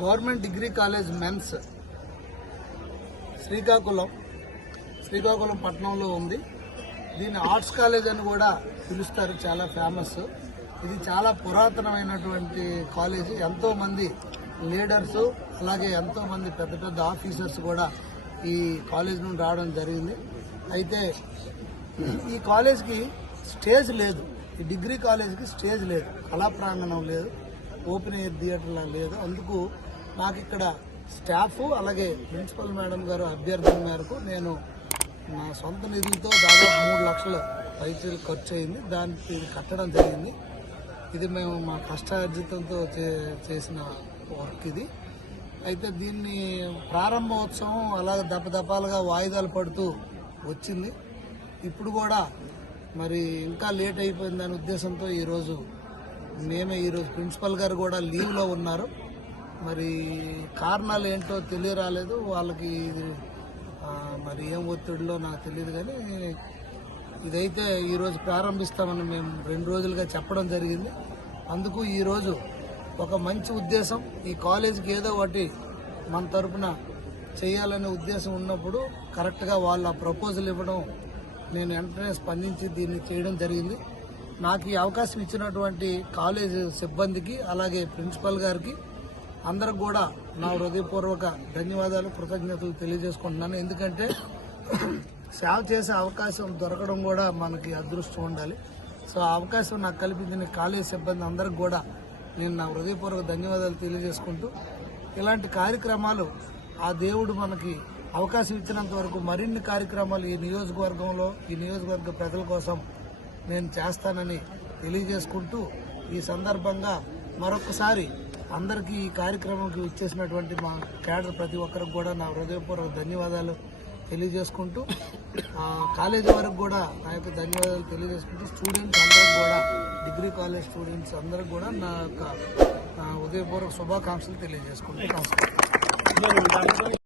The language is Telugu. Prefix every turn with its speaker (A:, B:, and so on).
A: Government degree college men's Srikakulam. Srikakulam పట్టణంలో ఉంది. దీన్ని ఆర్ట్స్ కాలేజ్ అని కూడా పిలుస్తారు. చాలా ఫేమస్. ఇది చాలా పురాతనమైనటువంటి కాలేజీ. ఎంతోమంది లీడర్స్ అలాగే ఎంతోమంది పెద్ద పెద్ద ఆఫీసర్స్ కూడా ఈ కాలేజ్ నుండి రావడం జరిగింది. అయితే ఈ కాలేజ్కి స్టేజ్ లేదు. ఈ డిగ్రీ కాలేజ్కి స్టేజ్ లేదు. కళా ప్రాంగణం లేదు. ఓపెన్ ఎయిర్ థియేటర్లా లేదు. అందుకు నాకు ఇక్కడ స్టాఫ్ అలాగే ప్రిన్సిపల్ మేడం గారు అభ్యర్థన మేరకు నేను నా సొంత నిధులతో దాదాపు మూడు లక్షల పైసలు ఖర్చు అయింది దానికి ఇది కట్టడం జరిగింది. ఇది మేము మా కష్టార్జితంతో చే- చేసిన వర్క్ ఇది. అయితే దీన్ని ప్రారంభోత్సవం అలాగే దపదపాలుగా వాయిదాలు పడుతూ వచ్చింది. ఇప్పుడు కూడా మరి ఇంకా లేట్ అయిపోయిందనే ఉద్దేశంతో ఈరోజు మేమే ఈరోజు ప్రిన్సిపల్ గారు కూడా లీవ్లో ఉన్నారు. మరి కారణాలు ఏంటో తెలియరాలేదు. వాళ్ళకి ఇది, మరి ఏం ఒత్తిడిలో నాకు తెలియదు కానీ ఇదైతే ఈరోజు ప్రారంభిస్తామని మేము రెండు రోజులుగా చెప్పడం జరిగింది. అందుకు ఈరోజు ఒక మంచి ఉద్దేశం ఈ కాలేజీకి ఏదో ఒకటి మన తరపున చేయాలనే ఉద్దేశం ఉన్నప్పుడు కరెక్ట్గా వాళ్ళ ప్రపోజల్ ఇవ్వడం నేను వెంటనే స్పందించి దీన్ని చేయడం జరిగింది. నాకు ఈ అవకాశం ఇచ్చినటువంటి కాలేజ్ సిబ్బందికి అలాగే ప్రిన్సిపల్ గారికి అందరికి కూడా నా హృదయపూర్వక ధన్యవాదాలు కృతజ్ఞతలు తెలియజేసుకుంటున్నాను. ఎందుకంటే సేవ చేసే అవకాశం దొరకడం కూడా మనకి అదృష్టం ఉండాలి. సో ఆ అవకాశం నాకు కల్పించిన కాలేజ్ సిబ్బంది అందరికి కూడా నేను నా హృదయపూర్వక ధన్యవాదాలు తెలియజేసుకుంటూ ఇలాంటి కార్యక్రమాలు ఆ దేవుడు మనకి అవకాశం ఇచ్చినంత వరకు మరిన్ని కార్యక్రమాలు ఈ నియోజకవర్గంలో ఈ నియోజకవర్గ ప్రజల కోసం నేను చేస్తానని తెలియజేసుకుంటూ ఈ సందర్భంగా మరొకసారి అందరికీ ఈ కార్యక్రమంకి ఇచ్చేసినటువంటి మా కేడర్ ప్రతి ఒక్కరికి కూడా నా హృదయపూర్వక ధన్యవాదాలు తెలియజేసుకుంటూ కాలేజీ వరకు కూడా నా యొక్క ధన్యవాదాలు తెలియజేసుకుంటూ స్టూడెంట్స్ అందరికి కూడా డిగ్రీ కాలేజ్ స్టూడెంట్స్ అందరికి కూడా నా యొక్క నా ఉదయపూర్వక శుభాకాంక్షలు తెలియజేసుకుంటూ నమస్కారం.